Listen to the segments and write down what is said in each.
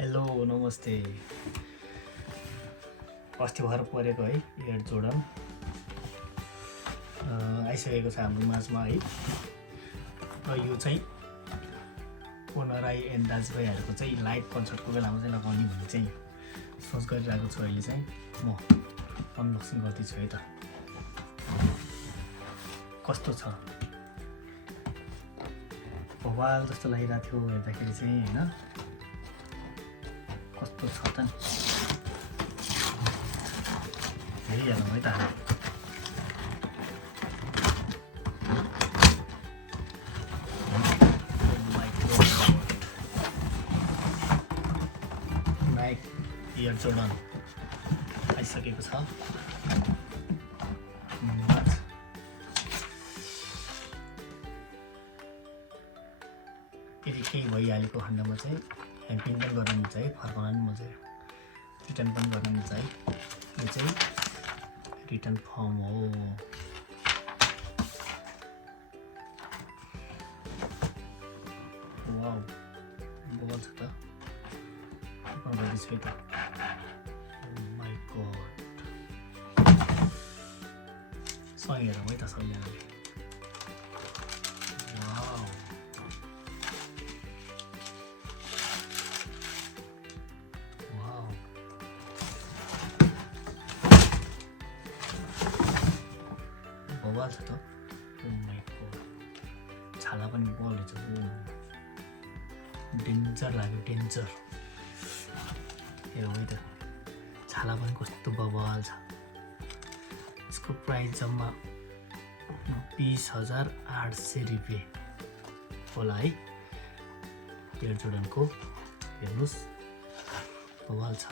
Hello नमस्ते। अस्ति भएर परेको है एयर जोर्डन आइसकेको छ हाम्रो माझमा है। र यो चाहिँ पुन राई एन्ड दाजुभाइहरूको चाहिँ लाइभ कन्सर्टको बेलामा चाहिँ लगाउने भन्ने चाहिँ सोच गरिरहेको छु। अहिले चाहिँ म अनबक्सिङ गर्दैछु है त। कस्तो छ भवाल जस्तो लागिरहेको थियो हेर्दाखेरि चाहिँ होइन। कस्तो छ त नि हेरिहालौँ है त। नाइक एयर जोर्डन आइसकेको छ। यदि केही भइहालेको खण्डमा चाहिँ हामी पिन्टन गर्न मिल्छ है, फर्काउन पनि मिल्छ, रिटर्न पनि गर्न मिल्छ है। यो चाहिँ रिटर्न फर्म हो। वाउ बल छ त ओपन गर्दैछु है त। माई गॉड सँगै हेरौँ है त सबैजनाले। बवाल छ त। माई गॉड छाला पनि बल रहेछ। डेन्जर लाग्यो, डेन्जर। हेरौँ है त छाला पनि कस्तो बवाल छ। यसको प्राइस जम्मा 20,800 रुपियाँ होला है एयर जोर्डनको। हेर्नुहोस् बवाल छ।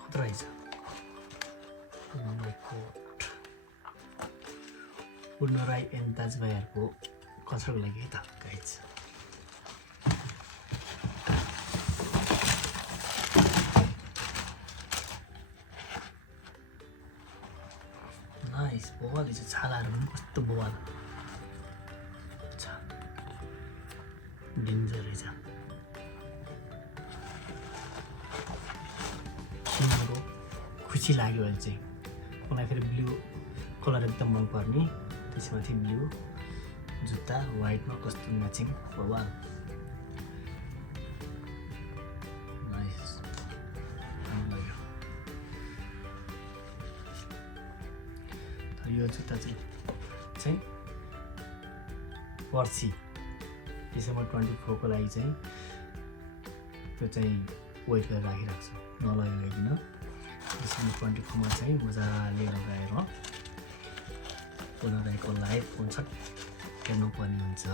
खतरा रहेछ। पुन राई एन्ड दाजुभाइहरूको कन्सर्टको लागि है त गाइज। नाइस बवाल रहेछ। छालाहरू पनि कस्तो बवाल छ, डेन्जर रहेछ। किनेको खुसी लाग्यो अहिले चाहिँ। मलाई फेरि ब्लू कलर एकदम मनपर्ने, त्यसमाथि ब्लू जुत्ता वाइटमा कस्तो म्याचिङ बवाल। नाइस लाग्यो। तर यो जुत्ता चाहिँ पर्सि डिसेम्बर 24 को लागि चाहिँ त्यो चाहिँ वेट गरेर राखिरहेको छु, नलगाइकन। डिसेम्बर 24 मा चाहिँ मजाले लगाएर पुन राईको लाइभ कन्सर्ट हेर्नुपर्ने हुन्छ।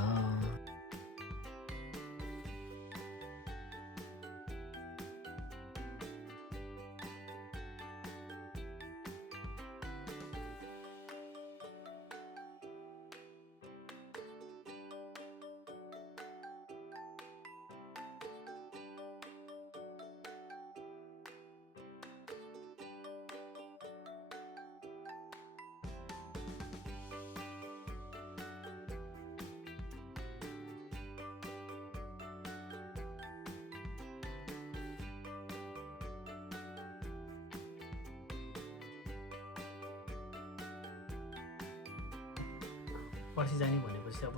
पर्सि जाने भनेपछि अब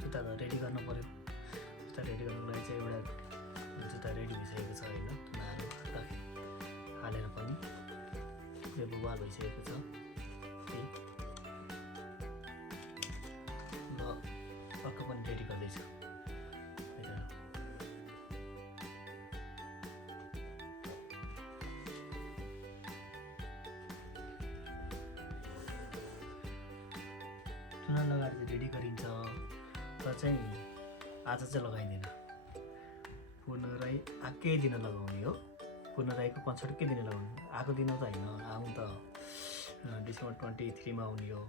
जुत्ता त रेडी गर्नु पऱ्यो। जुत्ता रेडी गर्नुको लागि चाहिँ एउटा जुत्ता रेडी भइसकेको छ होइन। तुनाहरू हालेर पनि त्यो बवाल भइसकेको छ। ल पक्का पनि रेडी गर्दैछु। चुना लगाएर चाहिँ रेडी गरिन्छ, तर चाहिँ आज चाहिँ लगाइँदैन। पुन राई आएकै दिन लगाउने हो। पुन राईको कन्सर्टकै दिन लगाउने। आएको दिन त होइन, आउनु त डिसेम्बर 23 मा आउने हो।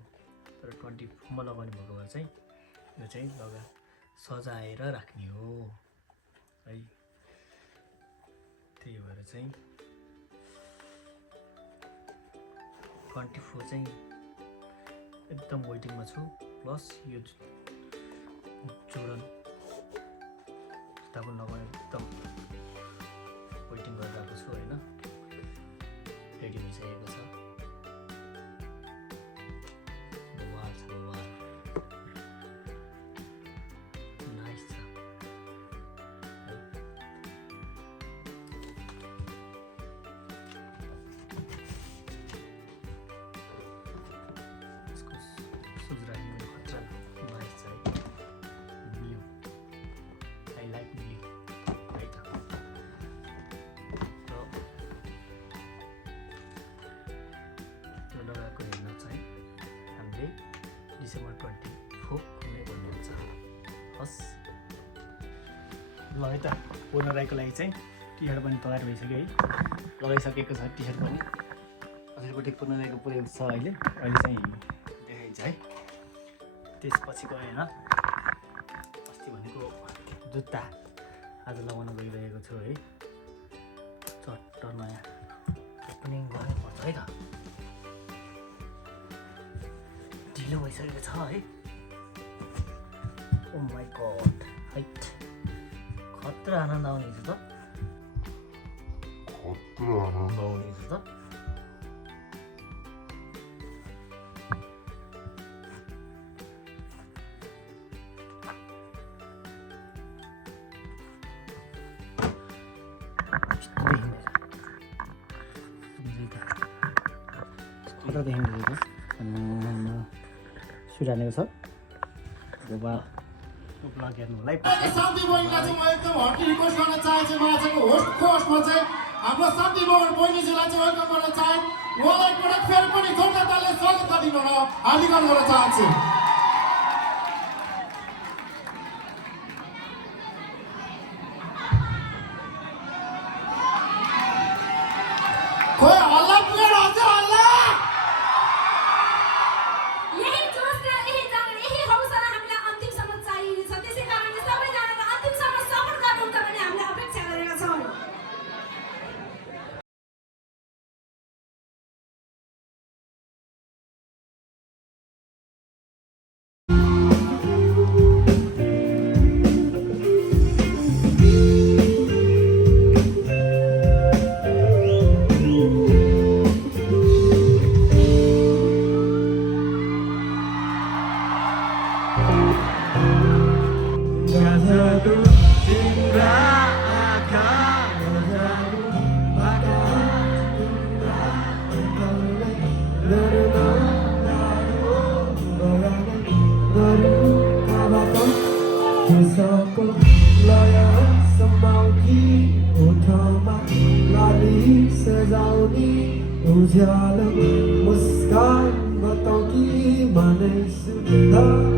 तर 24 मा लगाउने भएको भएर चाहिँ यो चाहिँ सजाएर राख्ने हो है। त्यही भएर चाहिँ 24 चाहिँ एकदम वेटिङमा छु। प्लस यो जोडन किताब लगाएर एकदम वेटिङ गरिरहेको छु होइन रेडी भइसकेको छ बवाल छ बवाल नाइस छ यसको सुज राख्ने खतरा नाइस छ है ब्लू आई लाइक ब्लू है त यो लगाएको हेर्न चाहिँ हामीले डिसेम्बर 24 कुनै भन्नुहुन्छ हस् ल है त पूर्ण राईको लागि चाहिँ टी सर्ट पनि तयार भइसक्यो है लगाइसकेको छ टी सर्ट पनि पछाडिपट्टि पूर्ण राईको पुरेको छ अहिले चाहिँ देखाइन्छ है त्यसपछि गएन अस्ति भनेको जुत्ता आज लगाउन गइरहेको छु है चट्ट नयाँ ओपनिङ गर्नुपर्छ है त ढिलो भइसकेको छ है ओ माई गड हाइट खतरा आनन्द आउने छ त खतरा देखिँदैछ सुइरानेको छ ब्लग हेर्नुलाई शान्ति बहिनीलाई चाहिँ म एकदम हर्टी रिक्वेस्ट गर्न चाहन्छु महाजनको होस्टमा चाहिँ हाम्रो शान्ति बहिनीजीलाई चाहिँ वेलकम गर्न चाहे उहाँलाई एकपटक फेरि पनि जोरदार तालले स्वागत गरिदिनु र हार्दिक गर्न चाहन्छु खोइ हल्ला पुगेर हुन्छ हल्ला यही जोश र यही जाँगर यही हौसला हामीलाई अन्तिमसम्म चाहिने छ त्यसै कारणले सबैजनाले अन्तिमसम्म सपोर्ट गर्नुहुन्छ भन्ने हामीले अपेक्षा गरेका छौँ उज्यालो मुस्कान बताऊ कि माने सुधा